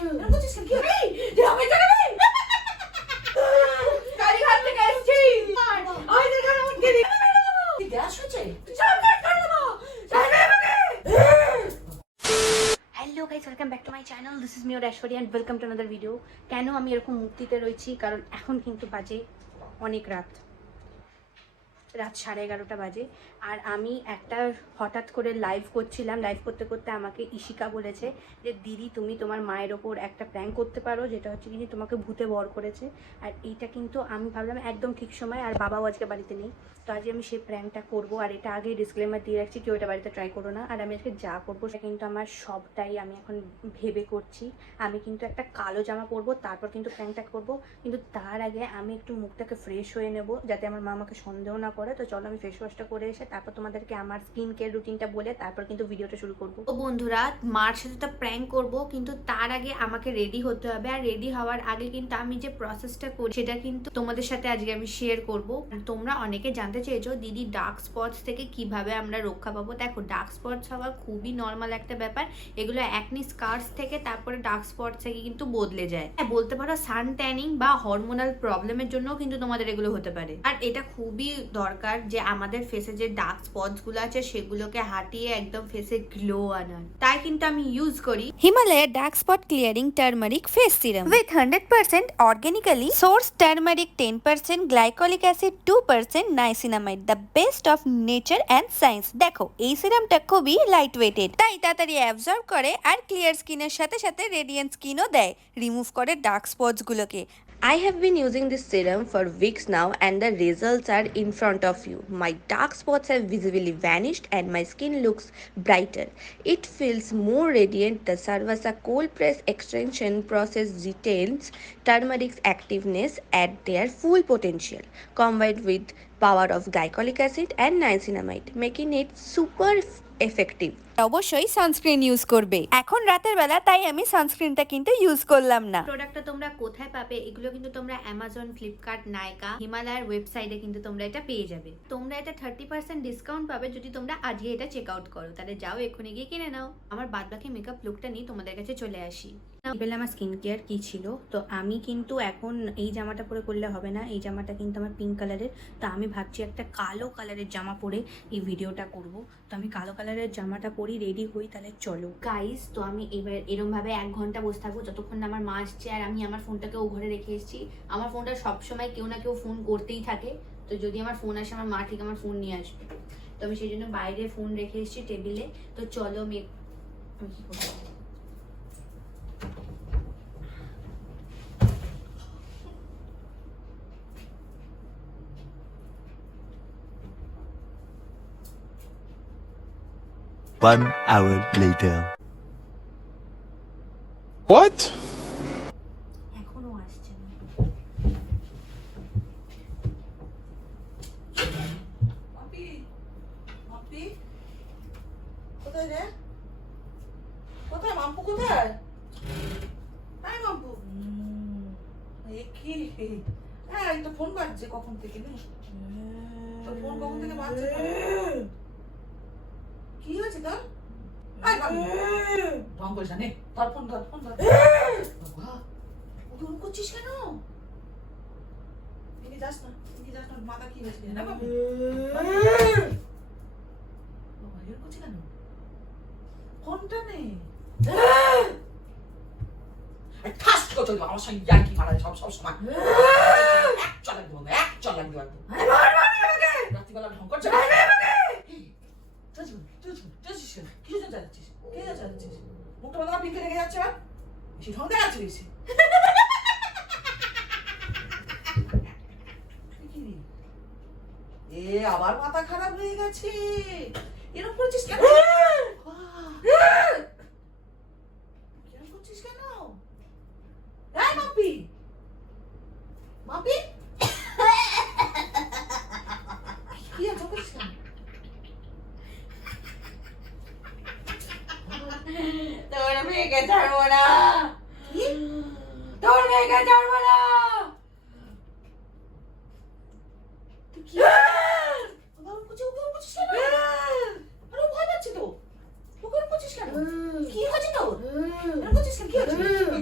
এরকম করছিস কেন? কি হচ্ছে? যে আমি জানি কালীঘাট থেকে এসেছি। আমি তো জানি আমাকে দিয়ে কি গ্যাস হচ্ছে? সাবধান করে দেবো। Hello guys, welcome back to my channel. This is মিওর Aishwari and welcome to another video. কেন আমি এরকম মুক্তিতে রয়েছি? কারণ এখন কিন্তু বাজে অনেক রাত 11:30 বাজে। আর আমি একটা হঠাৎ করে লাইভ করছিলাম। লাইভ করতে করতে আমাকে ইশিকা বলেছে যে দিদি তুমি তোমার মায়ের ওপর একটা প্র্যাঙ্ক করতে পারো, যেটা হচ্ছে কি তোমাকে ভূতে বর করেছে। আর এইটা কিন্তু আমি ভাবলাম একদম ঠিক সময়, আর বাবাও আজকে বাড়িতে নেই, তো আজকে আমি সেই প্র্যাঙ্কটা করবো। আর এটা আগে ডিসক্লেমার দিয়ে রাখছি, কেউ এটা বাড়িতে ট্রাই করো না। আর আমি আজকে যা করবো সেটা কিন্তু আমার সবটাই আমি এখন ভেবে করছি। আমি কিন্তু একটা কালো জামা পরবো, তারপর কিন্তু প্র্যাঙ্কটা করবো। কিন্তু তার আগে আমি একটু মুখটাকে ফ্রেশ হয়ে নেবো, যাতে আমার মা আমাকে সন্দেহ না করে। তো চলো আমি ফেস ওয়াশটা করে এসে তারপর তোমাদেরকে আমার স্কিন কেয়ার রুটিনটা বলে তারপর কিন্তু ভিডিওটা শুরু করবো। ও বন্ধুরা, মার সাথে তো প্র্যাঙ্ক করবো, কিন্তু তার আগে আমাকে রেডি হতে হবে। আর রেডি হওয়ার আগে কিন্তু আমি যে প্রসেসটা করি সেটা কিন্তু তোমাদের সাথে আজকে আমি শেয়ার করবো। তোমরা অনেকে জানতে চেয়েছো দিদি ডার্ক স্পটস থেকে কিভাবে আমরা রক্ষা পাবো। দেখো, ডার্ক স্পটস হওয়া খুবই নর্মাল একটা ব্যাপার। এগুলো অ্যাকনি স্কার্স থেকে তারপরে ডার্ক স্পটস থেকে কিন্তু বদলে যায়। হ্যাঁ, বলতে পারো সান ট্যানিং বা হরমোনাল প্রবলেমের জন্য কিন্তু তোমাদের এগুলো হতে পারে। আর এটা খুবই দরকার যে আমাদের ফেসে যে ডার্ক স্পটস গুলো আছে সেগুলোকে হাটিয়ে একদম ফেসে গ্লো আনার। তাই কিন্তু আমি ইউজ করি Himalaya Dark Spot Clearing Turmeric Face Serum with 100% organically sourced turmeric, 10% glycolic acid, 2% niacinamide, the best of nature and science. দেখো, এই সিরামটা খুবই লাইট ওয়েটেড, তাই তাড়াতাড়ি অ্যাবজর্ব করে আর ক্লিয়ার স্কিনের সাথে সাথে রেডিয়েন্ট স্কিনও দেয়, রিমুভ করে ডার্ক স্পটস গুলোকে। I have been using this serum for weeks now and the results are in front of you. My dark spots have visibly vanished and my skin looks brighter. It feels more radiant. The Sarvasa cold press extraction process retains turmeric's activeness at their full potential, combined with power of glycolic acid and niacinamide, making it super effective. অবশ্যই sunscreen use করবে। এখন রাতের বেলা তাই আমি সানস্ক্রিনটা কিন্তু use করলাম না। প্রোডাক্টটা তোমরা কোথায় পাবে? এগুলো কিন্তু তোমরা অ্যামাজন, ফ্লিপকার্ট, নাইকা, হিমালয়ার ওয়েবসাইটে কিন্তু তোমরা এটা পেয়ে যাবে। তোমরা এটা 30% ডিসকাউন্ট পাবে যদি তোমরা আজকে এটা চেক আউট করো। তাহলে যাও এক্ষুনি গিয়ে কিনে নাও। আমার বাদবাকি মেকআপ লুকটা নিয়ে তোমাদের কাছে চলে আসি। এবার আমার স্কিন কেয়ার কী ছিল, তো আমি কিন্তু এখন এই জামাটা পরে করলে হবে না। এই জামাটা কিন্তু আমার পিঙ্ক কালারের, তো আমি ভাবছি একটা কালো কালারের জামা পরে এই ভিডিওটা করব। তো আমি কালো কালারের জামাটা পরি, রেডি হই। তাহলে চলো গাইস, তো আমি এবার এরমভাবে 1 ঘন্টা বসে থাকবো যতক্ষণ না আমার মা আসছে। আর আমি আমার ফোনটাকে ও ঘরে রেখে এসেছি। আমার ফোনটা সবসময় কেউ না কেউ ফোন করতেই থাকে, তো যদি আমার ফোন আসে আমার মা ঠিক আমার ফোন নিয়ে আসবে। তো আমি সেই জন্য বাইরে ফোন রেখে এসেছি টেবিলে। তো চলো আমি কি করবো। 1 hour later. What? এখনো আসছে না। মাপি মাপি কোথায় রে? কোথায় মাম্পু? কোথায়? হাই মাম্পু। এ কি? হ্যাঁ, এই তো ফোন বাজছে কখন থেকে নেই। তোর ফোন কখন থেকে বাজছে? কি হয়েছে তোর? হাই মাম্পু ঢং করিস না, নে তোর ফোন ধর, ফোন ধর। বাবা, ওরকম করছিস কেন? এদিকে যাস না, এদিকে যাস না। মাথা কি হয়েছে না বাবু? বাবা, এরকম করছিস কেন? ফোনটা নে। ঠাস করে চলবে আমার সঙ্গে ইয়ার্কি মারা সব সময়। এক চল লাগবে, এক চল লাগবে। রাত্রিবেলা ঢং করছে। কিছু যাচ্ছিস? কে যাচ্ছিস? মুখটা মাথা পিঁকে রেখে যাচ্ছে না? বেশি ঢং দেখাচ্ছে বেশি। এ আবার মাথা খারাপ হয়ে গেছে। এরকম করছিস কেন? এরকম করছিস কেন? এই মাপি, মাপি কি আছে করছিস কেন? তোর মেয়েকে ছাড়বো না। কি? তোর মেয়েকে ছাড়বো না। তুই কি? বাবা বুঝে ওকে বুঝিস কেন? আরে ভয় পাচ্ছি তো। ওকে বুঝিস কেন? কি হচ্ছে তোর? এরকম করছিস কেন? কি হচ্ছে?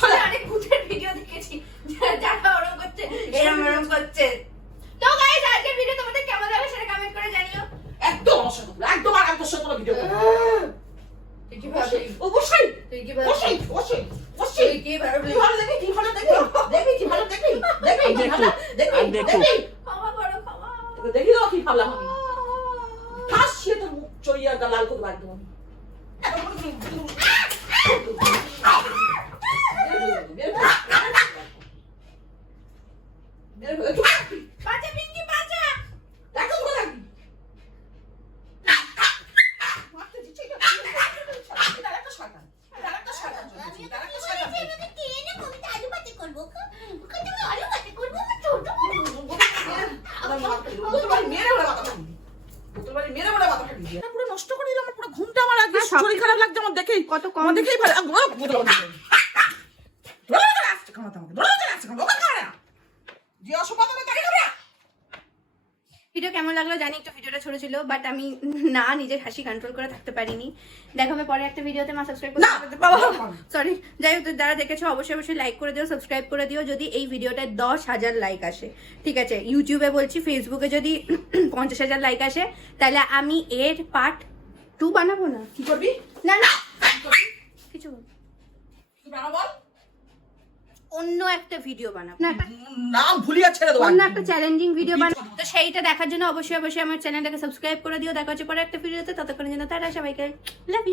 চলে অনেক ভূতের ভিডিও দেখেছি যারা ওরম করছে এরম করছে। তো গাইস আজকের ভিডিও তোমাদের কেমন লাগলো সেটা কমেন্ট করে জানিও। একদম আমার সাথে একদম আর একদম সাথে কোনো ভিডিও করবো না। তুই কি ভাবলি? অবশ্যই তুই কি অবশ্যই ভাবলি? অবশ্যই অবশ্যই তুই কি ভাবলি? কি ভালো দেখবি কি ভালো দেখবি দেখবি কি ভালো দেখবি দেখবি কি ভালো দেখবি দেখবি ক্ষমা করো, ক্ষমা। তোকে দেখি দাও কি ভাবলাম আমি হাসিয়ে তোর মুখ চড়িয়ে লাল করে বাদ দেবো বাঁচা পিঙ্কি বাঁচা। দেখো তো লাগবি মারতে দিচ্ছি এটা একটা শয়তান এটা একটা শয়তান এটা একটা শয়তান পুরো নষ্ট করে দিলাম আমার পুরো ঘুমটা আমার আগে হ্যাঁ, সব শরীর খারাপ লাগছে আমার দেখেই কত কম। আমার দেখেই ভালো যে অসম্ভব তাকে করে ভিডিও কেমন লাগলো জানি, একটু ভিডিওটা ছোট ছিল বাট আমি না নিজের হাসি কন্ট্রোল করে থাকতে পারিনি। দেখা হবে পরে একটা ভিডিওতে। মা সাবস্ক্রাইব না। করতে বাবা সরি, যাই হোক যারা দেখেছো অবশ্যই অবশ্যই লাইক করে দিও, সাবস্ক্রাইব করে দিও। যদি এই ভিডিওটায় 10,000 লাইক আসে, ঠিক আছে, ইউটিউবে বলছি, ফেসবুকে যদি 50,000 লাইক আসে, তাহলে আমি এর পার্ট 2 বানাবো না। কি করবি না না কি করবি কিছু বল। কি বানাবো বল অন্য একটা ভিডিও বানাবো না, একটা নাম ভুলিয়া ছেড়ে দেবো অন্য একটা চ্যালেঞ্জিং ভিডিও বানাবো। তো সেইটা দেখার জন্য অবশ্যই অবশ্যই আমার চ্যানেলটাকে সাবস্ক্রাইব করে দিও। দেখা হচ্ছে পরে একটা ভিডিওতে, ততক্ষণের জন্য টাটা সবাইকে, লাভ ইউ।